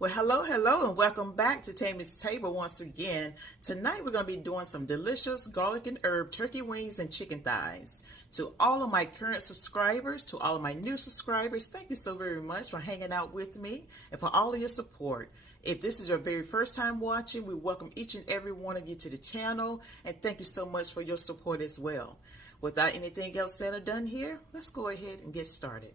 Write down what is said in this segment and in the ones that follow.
Well, hello, and welcome back to Tammy's Table once again. Tonight we're going to be doing some delicious garlic and herb turkey wings and chicken thighs. To all of my current subscribers, to all of my new subscribers, thank you so very much for hanging out with me and for all of your support. If this is your very first time watching, we welcome each and every one of you to the channel, and thank you so much for your support as well. Without anything else said or done here, let's go ahead and get started.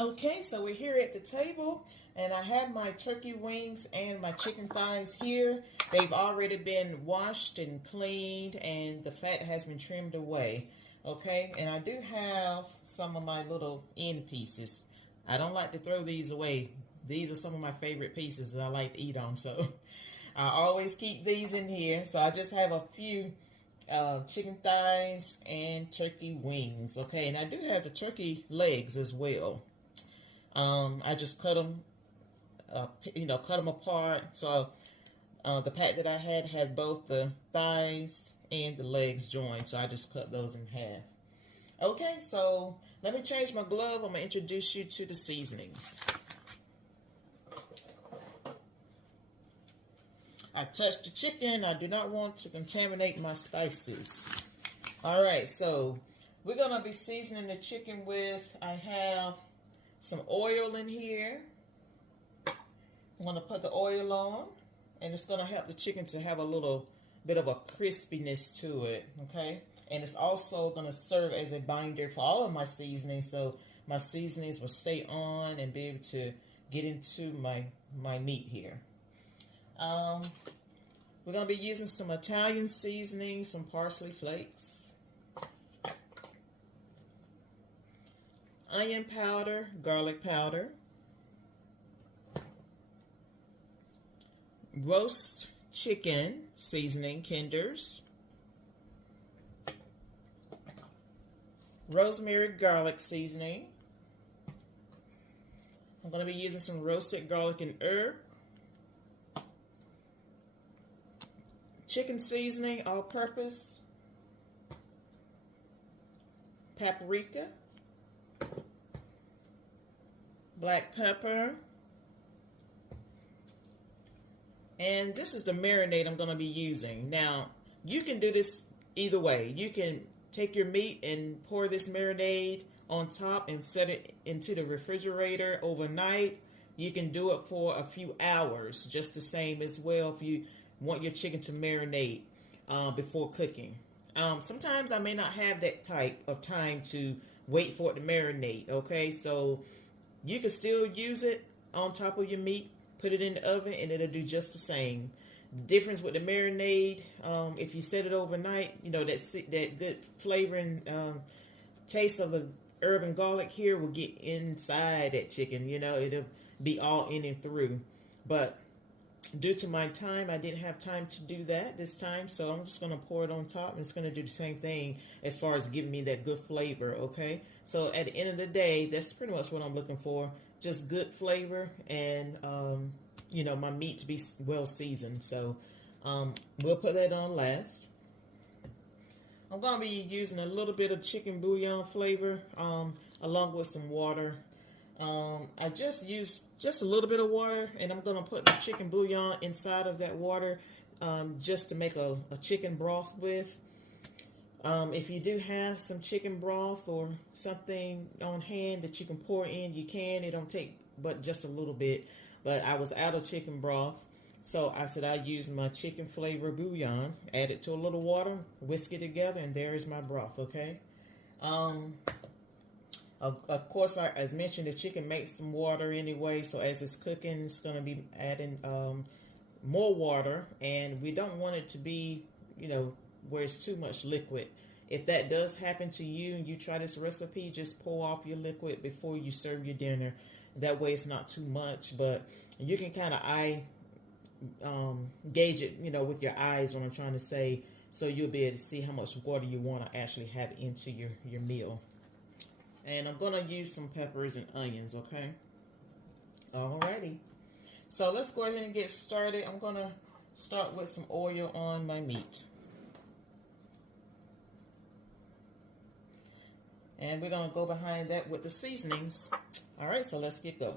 Okay, so we're here at the table, and I have my turkey wings and my chicken thighs here. They've already been washed and cleaned, and the fat has been trimmed away. Okay, and I do have some of my little end pieces. I don't like to throw these away. These are some of my favorite pieces that I like to eat on, so I always keep these in here. So I just have a few chicken thighs and turkey wings. Okay, and I do have the turkey legs as well. I just cut them, cut them apart. So the pack that I had both the thighs and the legs joined. So I just cut those in half. Okay, so let me change my glove. I'm going to introduce you to the seasonings. I touched the chicken. I do not want to contaminate my spices. All right, so we're going to be seasoning the chicken with, I have some oil in here. I'm going to put the oil on, and it's going to help the chicken to have a little bit of a crispiness to it, okay? And it's also going to serve as a binder for all of my seasonings, so my seasonings will stay on and be able to get into my meat here. We're going to be using some Italian seasoning, some parsley flakes, onion powder, garlic powder, roast chicken seasoning, Kinders, rosemary garlic seasoning. I'm going to be using some roasted garlic and herb, chicken seasoning, all-purpose, paprika, black pepper, and this is the marinade I'm going to be using. Now, you can do this either way. You can take your meat and pour this marinade on top and set it into the refrigerator overnight. You can do it for a few hours, just the same as well if you want your chicken to marinate before cooking. Sometimes I may not have that type of time to wait for it to marinate, okay? So you can still use it on top of your meat, put it in the oven, and it'll do just the same. The difference with the marinade, if you set it overnight, that good flavor and taste of the herb and garlic here will get inside that chicken. It'll be all in and through. But due to my time, I didn't have time to do that this time, so I'm just going to pour it on top, and it's going to do the same thing as far as giving me that good flavor, okay? So at the end of the day, that's pretty much what I'm looking for, just good flavor and, my meat to be well seasoned. So we'll put that on last. I'm going to be using a little bit of chicken bouillon flavor along with some water. I just used just a little bit of water, and I'm going to put the chicken bouillon inside of that water just to make a chicken broth with. If you do have some chicken broth or something on hand that you can pour in, you can. It don't take but just a little bit, but I was out of chicken broth, so I said I'd use my chicken flavor bouillon, add it to a little water, whisk it together, and there is my broth, okay? Of course, as mentioned, the chicken makes some water anyway, so as it's cooking, it's going to be adding more water, and we don't want it to be, where it's too much liquid. If that does happen to you and you try this recipe, just pour off your liquid before you serve your dinner. That way it's not too much, but you can kind of gauge it, with your eyes, what I'm trying to say, so you'll be able to see how much water you want to actually have into your meal. And I'm going to use some peppers and onions, okay? Alrighty. So let's go ahead and get started. I'm going to start with some oil on my meat. And we're going to go behind that with the seasonings. All right, so let's get going.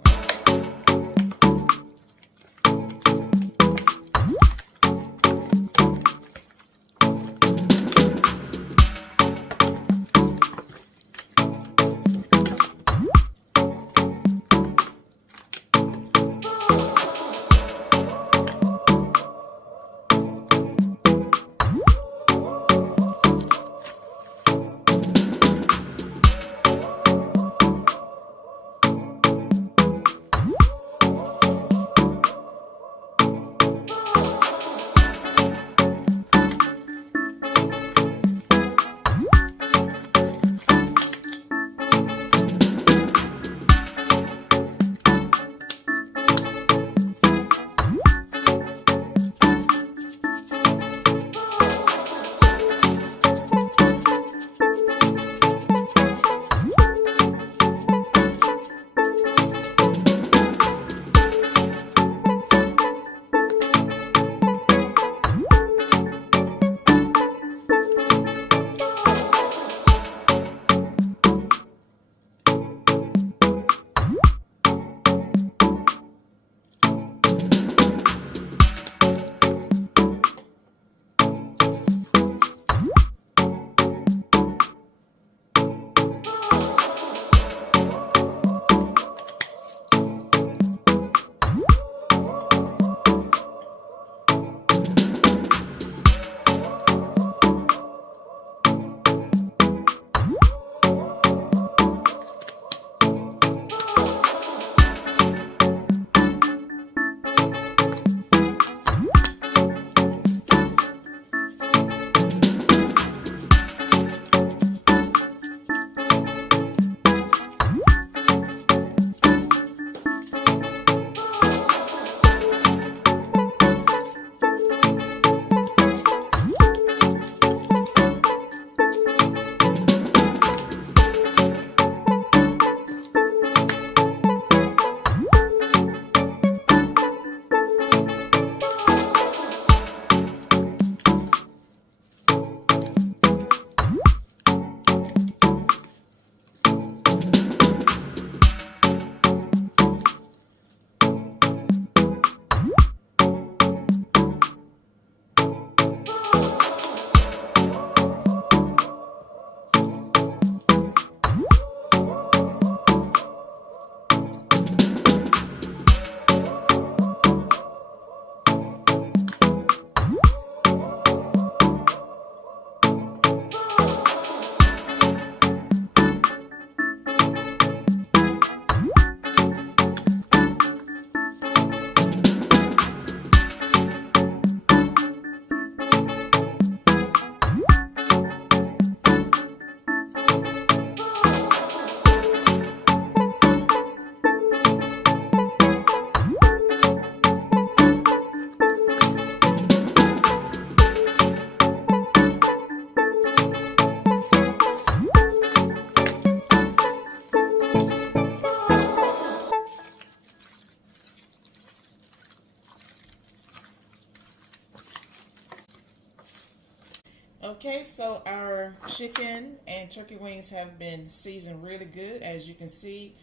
Okay, so our chicken and turkey wings have been seasoned really good. As you can see,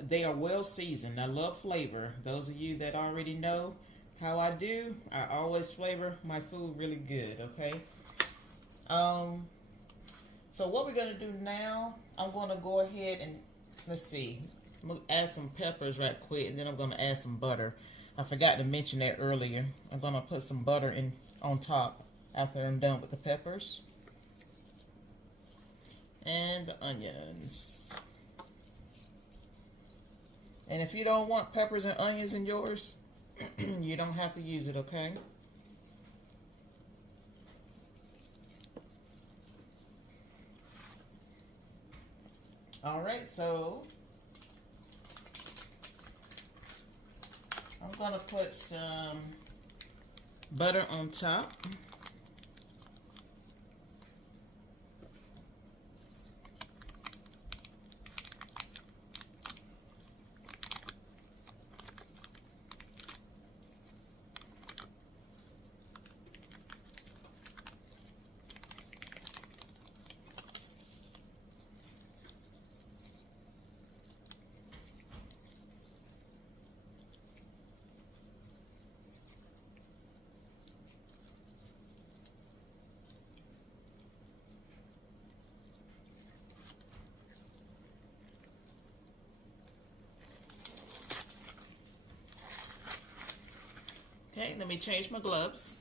they are well seasoned. I love flavor. Those of you that already know how I do, I always flavor my food really good, okay? So what we're going to do now, I'm going to go ahead and, let's see, I'm going to add some peppers right quick, and then I'm going to add some butter. I forgot to mention that earlier. I'm going to put some butter in on top after I'm done with the peppers. And the onions. And if you don't want peppers and onions in yours, you don't have to use it, okay? Alright, so I'm going to put some butter on top. let me change my gloves.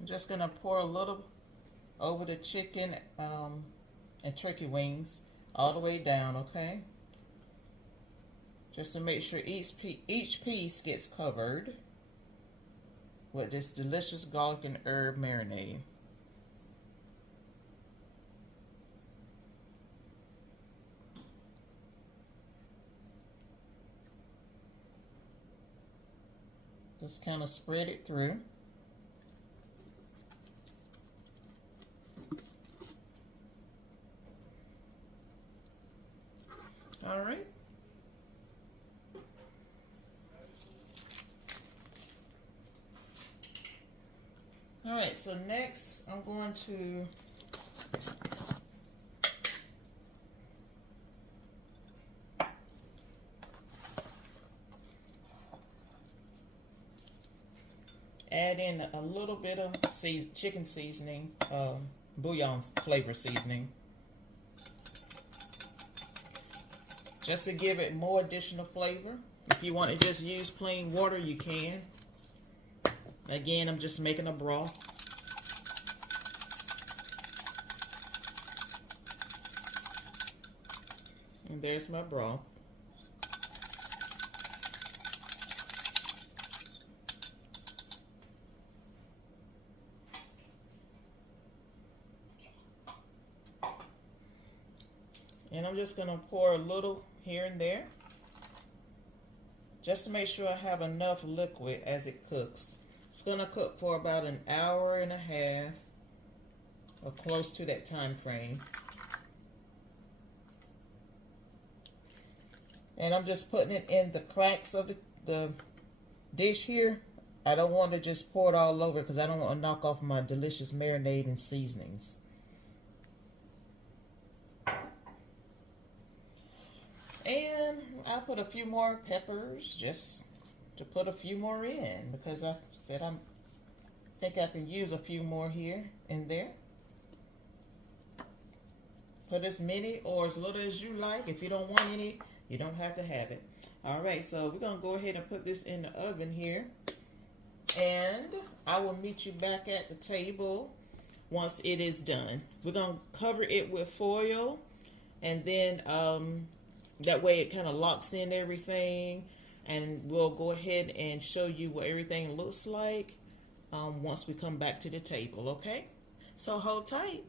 I'm just gonna pour a little over the chicken and turkey wings all the way down, okay? Just to make sure each piece gets covered with this delicious garlic and herb marinade. Just kind of spread it through. All right. All right, so next I'm going to add in a little bit of chicken seasoning, bouillon flavor seasoning, just to give it more additional flavor. If you want to just use plain water, you can. Again, I'm just making a broth. And there's my broth. And I'm just going to pour a little here and there, just to make sure I have enough liquid as it cooks. It's going to cook for about an hour and a half, or close to that time frame. And I'm just putting it in the cracks of the dish here. I don't want to just pour it all over because I don't want to knock off my delicious marinade and seasonings. And I put a few more peppers just to put a few more in, because I said I think I can use a few more here and there. Put as many or as little as you like. If you don't want any, you don't have to have it. All right, so we're going to go ahead and put this in the oven here. And I will meet you back at the table once it is done. We're going to cover it with foil, and then that way it kind of locks in everything, and we'll go ahead and show you what everything looks like once we come back to the table, okay? So hold tight.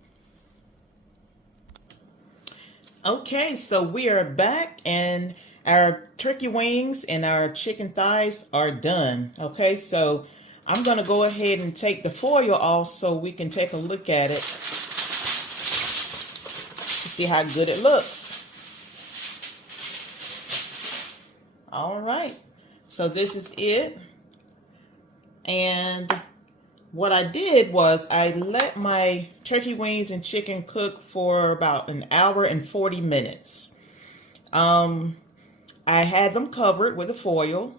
Okay, so we are back, and our turkey wings and our chicken thighs are done. Okay, so I'm going to go ahead and take the foil off so we can take a look at it to see how good it looks. All right, so this is it. And what I did was I let my turkey wings and chicken cook for about an hour and 40 minutes. I had them covered with a foil,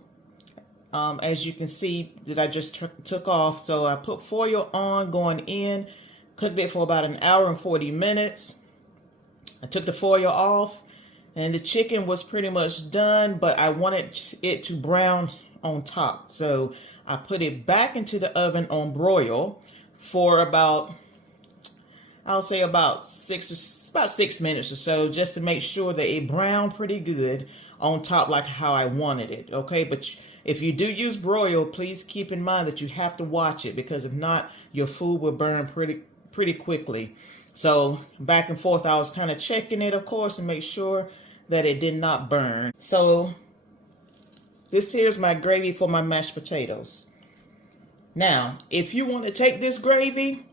as you can see that I just took off. So I put foil on going in, cooked it for about an hour and 40 minutes. I took the foil off, and the chicken was pretty much done, but I wanted it to brown on top. So I put it back into the oven on broil for about, I'll say about 6 minutes or so, just to make sure that it browned pretty good on top like how I wanted it, okay? But if you do use broil, please keep in mind that you have to watch it, because if not, your food will burn pretty quickly. So back and forth, I was kind of checking it, of course, and make sure that it did not burn. So this here's my gravy for my mashed potatoes. Now, if you want to take this gravy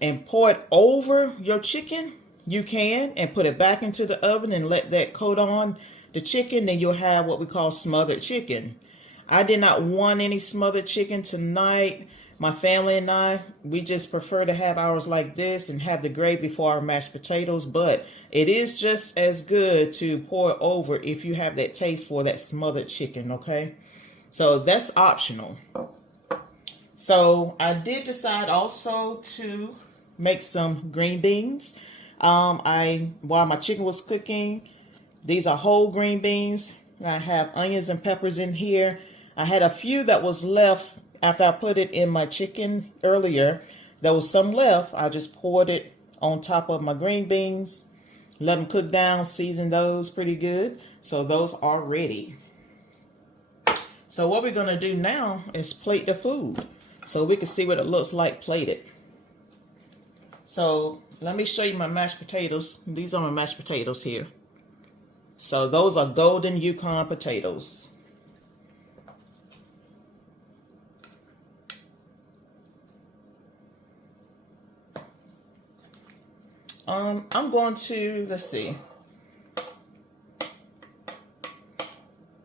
and pour it over your chicken, you can, and put it back into the oven and let that coat on the chicken. Then you'll have what we call smothered chicken. I did not want any smothered chicken tonight My family and I, we just prefer to have ours like this and have the gravy for our mashed potatoes. But it is just as good to pour it over if you have that taste for that smothered chicken, okay? So that's optional. So I did decide also to make some green beans. While my chicken was cooking, these are whole green beans. I have onions and peppers in here. I had a few that was left after I put it in my chicken earlier. There was some left. I just poured it on top of my green beans, let them cook down, season those pretty good. So those are ready. So what we're going to do now is plate the food so we can see what it looks like plated. So let me show you my mashed potatoes. These are my mashed potatoes here. So those are golden Yukon potatoes. I'm going to, let's see.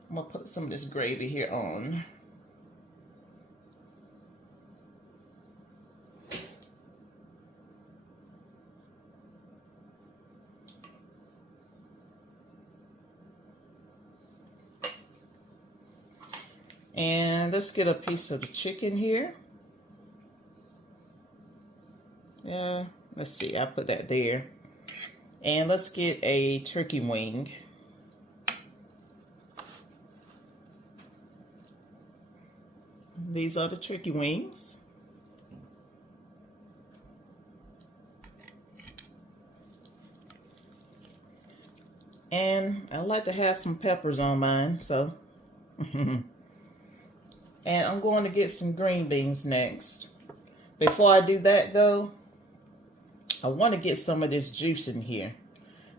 I'm gonna put some of this gravy here on. And let's get a piece of the chicken here. Yeah, let's see, I'll put that there. And let's get a turkey wing. These are the turkey wings. And I like to have some peppers on mine, so. And I'm going to get some green beans next. Before I do that though, I want to get some of this juice in here.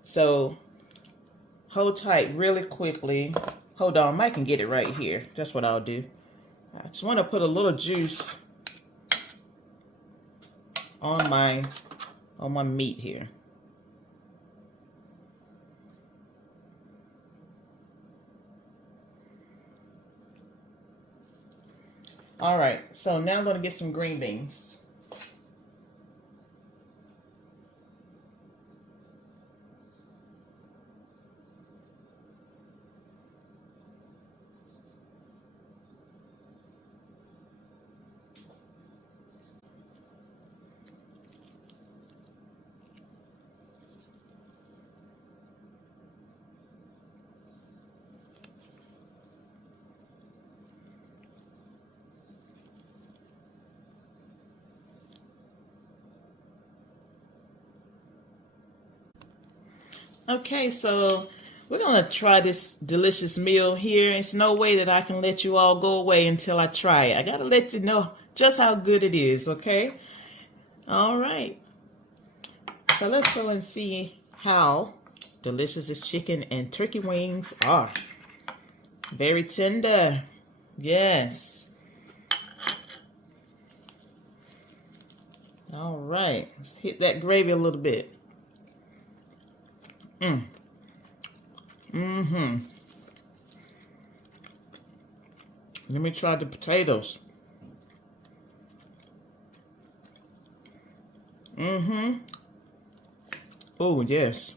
So hold tight really quickly. Hold on, I can get it right here. That's what I'll do. I just want to put a little juice on my meat here. All right, so now I'm going to get some green beans. Okay, so we're going to try this delicious meal here. It's no way that I can let you all go away until I try it. I got to let you know just how good it is, okay? All right. So let's go and see how delicious this chicken and turkey wings are. Very tender. Yes. All right. Let's hit that gravy a little bit. Let me try the potatoes. Oh, yes.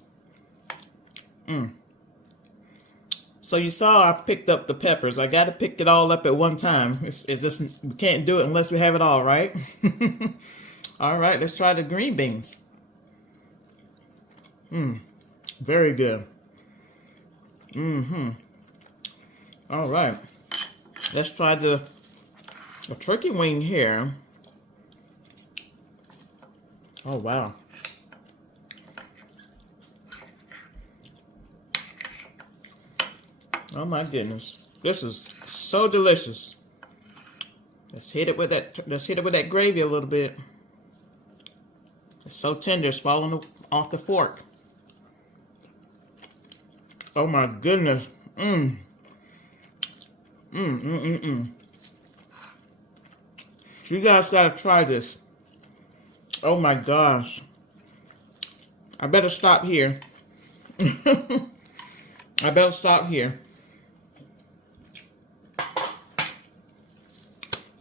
So you saw I picked up the peppers. I got to pick it all up at one time. It's just, we can't do it unless we have it all, right? All right, let's try the green beans. Very good. All right. Let's try the turkey wing here. Oh, wow. Oh, my goodness. This is so delicious. Let's hit it with that gravy a little bit. It's so tender, it's falling off the fork. Oh my goodness. You guys gotta try this. Oh my gosh. I better stop here. I better stop here.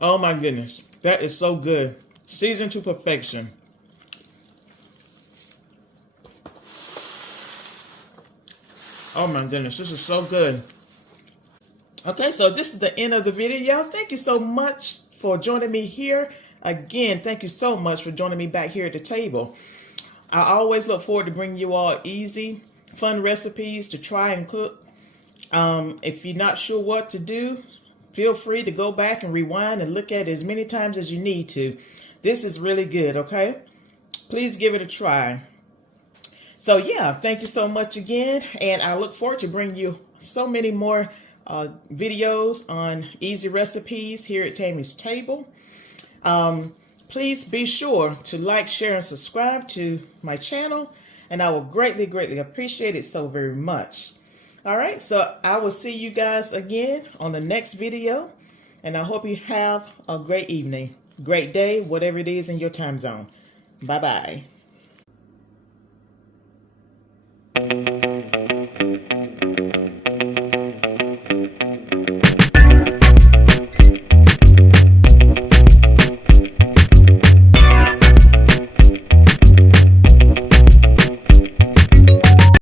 Oh my goodness. That is so good. Seasoned to perfection. Oh my goodness, this is so good. Okay, so this is the end of the video, y'all. Thank you so much for joining me here. Again, thank you so much for joining me back here at the table. I always look forward to bringing you all easy, fun recipes to try and cook. If you're not sure what to do, feel free to go back and rewind and look at it as many times as you need to. This is really good, okay? Please give it a try. So yeah, thank you so much again, and I look forward to bringing you so many more videos on easy recipes here at Tammy's Table. Please be sure to like, share, and subscribe to my channel, and I will greatly, greatly appreciate it so very much. All right, so I will see you guys again on the next video, and I hope you have a great evening, great day, whatever it is in your time zone. Bye-bye.